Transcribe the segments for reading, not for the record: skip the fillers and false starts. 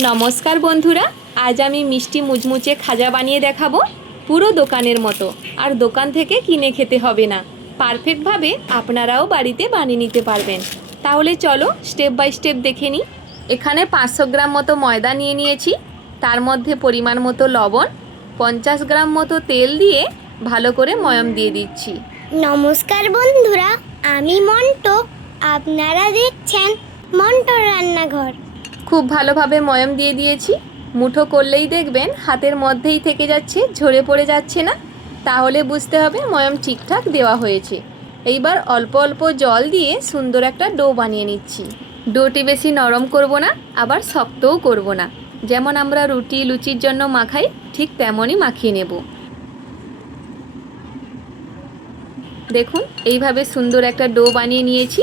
নমস্কার বন্ধুরা, আজ আমি মিষ্টি মুচমুচে খাজা বানিয়ে দেখাবো পুরো দোকানের মতো। আর দোকান থেকে কিনে খেতে হবে না, পারফেক্টভাবে আপনারাও বাড়িতে বানিয়ে নিতে পারবেন। তাহলে চলো স্টেপ বাই স্টেপ দেখে নিই। এখানে 500 গ্রাম মতো ময়দা নিয়ে নিয়েছি, তার মধ্যে পরিমাণ মতো লবণ, 50 গ্রাম মতো তেল দিয়ে ভালো করে ময়াম দিয়ে দিচ্ছি। নমস্কার বন্ধুরা, আমি মন্টু। আপনারা দেখছেন মন্টুর রান্নাঘর। খুব ভালোভাবে ময়াম দিয়ে দিয়েছি। মুঠো করলেই দেখবেন হাতের মধ্যেই থেকে যাচ্ছে, ঝরে পড়ে যাচ্ছে না। তাহলে বুঝতে হবে ময়াম ঠিকঠাক দেওয়া হয়েছে। এইবার অল্প অল্প জল দিয়ে সুন্দর একটা ডো বানিয়ে নিচ্ছি। ডোটি বেশি নরম করব না, আবার শক্তও করব না। যেমন আমরা রুটি লুচির জন্য মাখাই, ঠিক তেমনই মাখিয়ে নেব। দেখুন এইভাবে সুন্দর একটা ডো বানিয়ে নিয়েছি।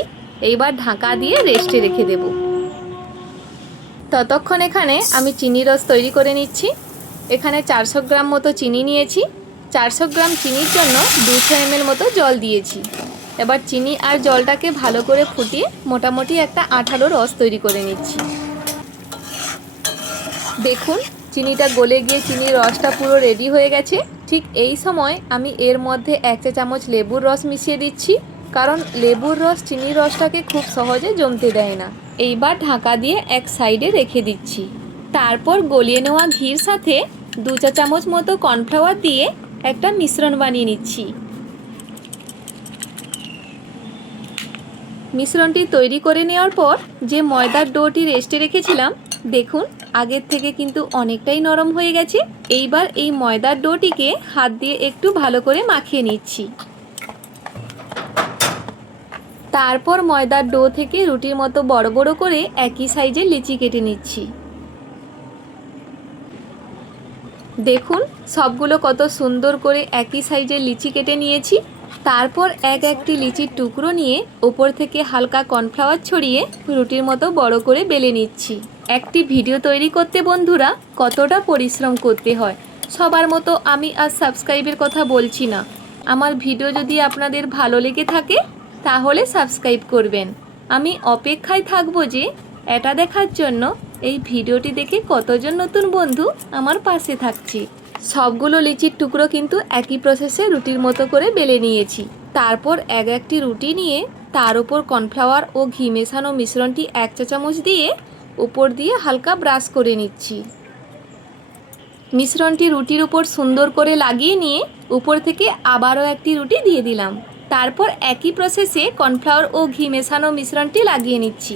এইবার ঢাকা দিয়ে রেস্টে রেখে দেব। ততক্ষণ এখানে আমি চিনি রস তৈরি করে নিচ্ছি। এখানে 400 গ্রাম মতো চিনি নিয়েছি। 400 গ্রাম চিনির জন্য 200 ml মতো জল দিয়েছি। এবার চিনি আর জলটাকে ভালো করে ফুটিয়ে মোটামুটি একটা আঠালো রস তৈরি করে নিচ্ছি। দেখুন চিনিটা গলে গিয়ে চিনির রসটা পুরো রেডি হয়ে গেছে। ঠিক এই সময় আমি এর মধ্যে 1 চা চামচ লেবুর রস মিশিয়ে দিচ্ছি, কারণ লেবুর রস চিনির রসটাকে খুব সহজে জমতে দেয় না। এইবার ঢাকা দিয়ে এক সাইডে রেখে দিচ্ছি। তারপর গলিয়ে নেওয়া ঘির সাথে 2 চা চামচ মতো কর্নফ্লাওয়ার দিয়ে একটা মিশ্রণ বানিয়ে নিচ্ছি। মিশ্রণটি তৈরি করে নেওয়ার পর যে ময়দার ডোটি রেস্টে রেখেছিলাম, দেখুন আগের থেকে কিন্তু অনেকটাই নরম হয়ে গেছে। এইবার এই ময়দার ডোটিকে হাত দিয়ে একটু ভালো করে মাখিয়ে নিচ্ছি। তারপর ময়দার ডো থেকে রুটির মতো বড় বড় করে একই সাইজের লিচি কেটে নিচ্ছি। দেখুন সবগুলো কত সুন্দর করে একই সাইজের লিচি কেটে নিয়েছি। তারপর একটি লিচির টুকরো নিয়ে ওপর থেকে হালকা কর্নফ্লাওয়ার ছড়িয়ে রুটির মতো বড় করে বেলে নিচ্ছি। একটি ভিডিও তৈরি করতে বন্ধুরা কতটা পরিশ্রম করতে হয়। সবার মতো আমি আর সাবস্ক্রাইবের কথা বলছি না। আমার ভিডিও যদি আপনাদের ভালো লেগে থাকে তাহলে সাবস্ক্রাইব করবেন। আমি অপেক্ষায় থাকবো যে এটা দেখার জন্য এই ভিডিওটি দেখে কতজন নতুন বন্ধু আমার পাশে থাকছে। সবগুলো লিচির টুকরো কিন্তু একই প্রসেসে রুটির মতো করে বেলে নিয়েছি। তারপর একটি রুটি নিয়ে তার উপর কর্নফ্লাওয়ার ও ঘি মেশানো মিশ্রণটি 1 চা চামচ দিয়ে উপর দিয়ে হালকা ব্রাশ করে নিচ্ছি। মিশ্রণটি রুটির উপর সুন্দর করে লাগিয়ে নিয়ে উপর থেকে আবারও একটি রুটি দিয়ে দিলাম। তারপর একই প্রসেসে কর্নফ্লাওয়ার ও ঘি মেশানো মিশ্রণটি লাগিয়ে নিচ্ছি।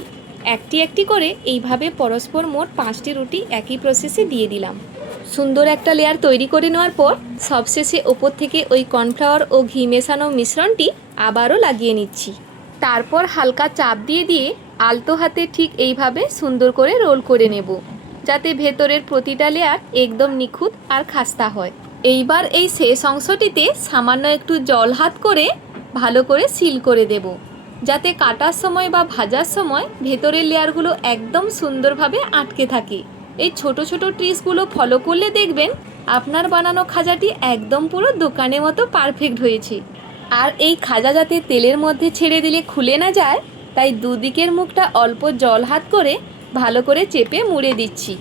একটি করে এইভাবে পরস্পর মোট 5টি রুটি একই প্রসেসে দিয়ে দিলাম। সুন্দর একটা লেয়ার তৈরি করে নেওয়ার পর সবশেষে ওপর থেকে ওই কর্নফ্লাওয়ার ও ঘি মেশানো মিশ্রণটি আবারও লাগিয়ে নিচ্ছি। তারপর হালকা চাপ দিয়ে আলতো হাতে ঠিক এইভাবে সুন্দর করে রোল করে নেব, যাতে ভেতরের প্রতিটা লেয়ার একদম নিখুঁত আর খাস্তা হয়। এইবার এই শেষ অংশটিতে সামান্য একটু জল হাত করে ভালো করে সিল করে দেব, যাতে কাটার সময় বা ভাজার সময় ভেতরের লেয়ারগুলো একদম সুন্দরভাবে আটকে থাকে। এই ছোট ছোট ট্রিক্সগুলো ফলো করলে দেখবেন আপনার বানানো খাজাটি একদম পুরো দোকানের মতো পারফেক্ট হয়েছে। আর এই খাজা যাতে তেলের মধ্যে ছেড়ে দিলে খুলে না যায়, তাই দুদিকের মুখটা অল্প জল হাত করে ভালো করে চেপে মুড়ে দিচ্ছি।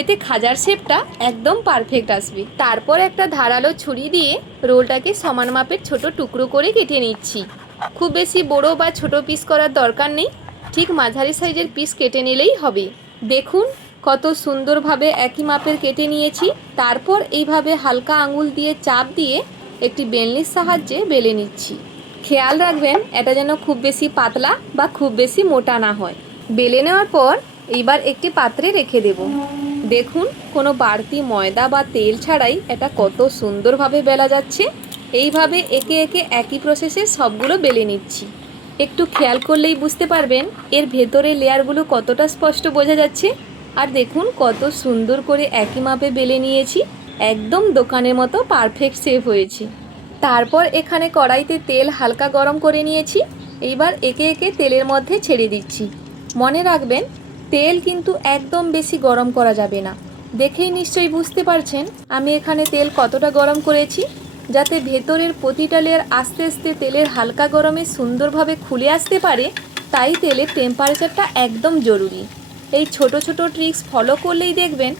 এতে খাজার শেপটা একদম পারফেক্ট আসবে। তারপর একটা ধারালো ছুরি দিয়ে রোলটাকে সমান মাপের ছোট টুকরো করে কেটে নিচ্ছি। খুব বেশি বড় বা ছোট পিস করার দরকার নেই, ঠিক মাঝারি সাইজের পিস কেটে নিলেই হবে। দেখুন কত সুন্দরভাবে একই মাপের কেটে নিয়েছি। তারপর এইভাবে হালকা আঙুল দিয়ে চাপ দিয়ে একটি বেলনির সাহায্যে বেলে নিচ্ছি। খেয়াল রাখবেন এটা যেন খুব বেশি পাতলা বা খুব বেশি মোটা না হয়। বেলে নেওয়ার পর এইবার একটি পাত্রে রেখে দেব। দেখুন কোনো বাড়তি ময়দা বা তেল ছাড়াই এটা কত সুন্দরভাবে বেলা যাচ্ছে। এইভাবে একে একে একই প্রসেসে সবগুলো বেলে নিচ্ছি। একটু খেয়াল করলেই বুঝতে পারবেন এর ভেতরে লেয়ারগুলো কতটা স্পষ্ট বোঝা যাচ্ছে। আর দেখুন কত সুন্দর করে একই মাপে বেলে নিয়েছি, একদম দোকানের মতো পারফেক্ট শেপ হয়েছে। তারপর এখানে কড়াইতে তেল হালকা গরম করে নিয়েছি। এইবার একে একে তেলের মধ্যে ছেড়ে দিচ্ছি। মনে রাখবেন তেল কিন্তু একদম বেশি গরম করা যাবে না। দেখেই নিশ্চয়ই বুঝতে পারছেন আমি এখানে তেল কতটা গরম করেছি, যাতে ভেতরের প্রতিটা লেয়ার আস্তে আস্তে তেলের হালকা গরমে সুন্দরভাবে খুলে আসতে পারে। তাই তেলের টেম্পারেচারটা একদম জরুরি। এই ছোট ছোট ট্রিক্স ফলো করলেই দেখবেন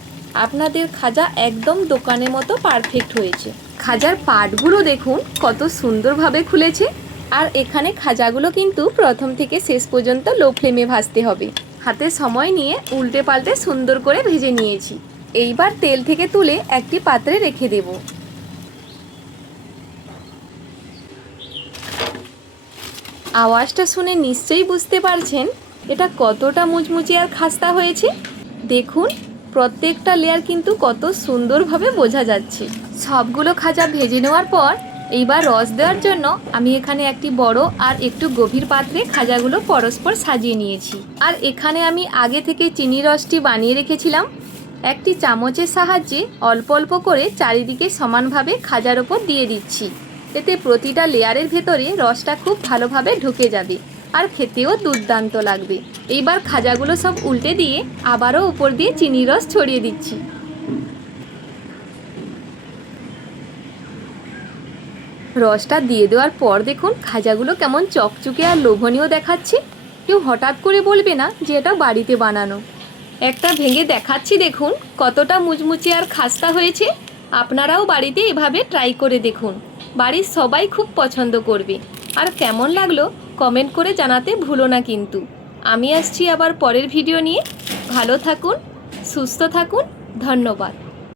আপনাদের খাজা একদম দোকানের মতো পারফেক্ট হয়েছে। খাজার পাটগুলো দেখুন কত সুন্দরভাবে খুলেছে। আর এখানে খাজাগুলো কিন্তু প্রথম থেকে শেষ পর্যন্ত লো ফ্লেমে ভাজতে হবে। হাতে সময় নিয়ে উল্টে পাল্টে সুন্দর করে ভেজে নিয়েছি। এইবার তেল থেকে তুলে একটি পাত্রে রেখে দেব। আওয়াজটা শুনে নিশ্চয়ই বুঝতে পারছেন এটা কতটা মুচমুচে আর খাস্তা হয়েছে। দেখুন প্রত্যেকটা লেয়ার কিন্তু কত সুন্দরভাবে বোঝা যাচ্ছে। সবগুলো খাজা ভেজে নেওয়ার পর এইবার রস দেওয়ার জন্য আমি এখানে একটি বড় আর একটু গভীর পাত্রে খাজাগুলো পরস্পর সাজিয়ে নিয়েছি। আর এখানে আমি আগে থেকে চিনি রসটি বানিয়ে রেখেছিলাম। একটি চামচের সাহায্যে অল্প অল্প করে চারিদিকে সমানভাবে খাজার ওপর দিয়ে দিচ্ছি। এতে প্রতিটা লেয়ারের ভেতরে রসটা খুব ভালোভাবে ঢুকে যাবে আর খেতেও দুর্দান্ত লাগবে। এইবার খাজাগুলো সব উল্টে দিয়ে আবারও উপর দিয়ে চিনির রস ছড়িয়ে দিচ্ছি। রসটা দিয়ে দেওয়ার পর দেখুন খাজাগুলো কেমন চকচকে আর লোভনীয় দেখাচ্ছে। কেউ হঠাৎ করে বলবে না যে এটা বাড়িতে বানানো। একটা ভেঙে দেখাচ্ছি, দেখুন কতটা মুচমুচে আর খাস্তা হয়েছে। আপনারাও বাড়িতে এভাবে ট্রাই করে দেখুন, বাড়ির সবাই খুব পছন্দ করবে। আর কেমন লাগলো কমেন্ট করে জানাতে ভুলো না কিন্তু। আমি আসছি আবার পরের ভিডিও নিয়ে। ভালো থাকুন, সুস্থ থাকুন, ধন্যবাদ।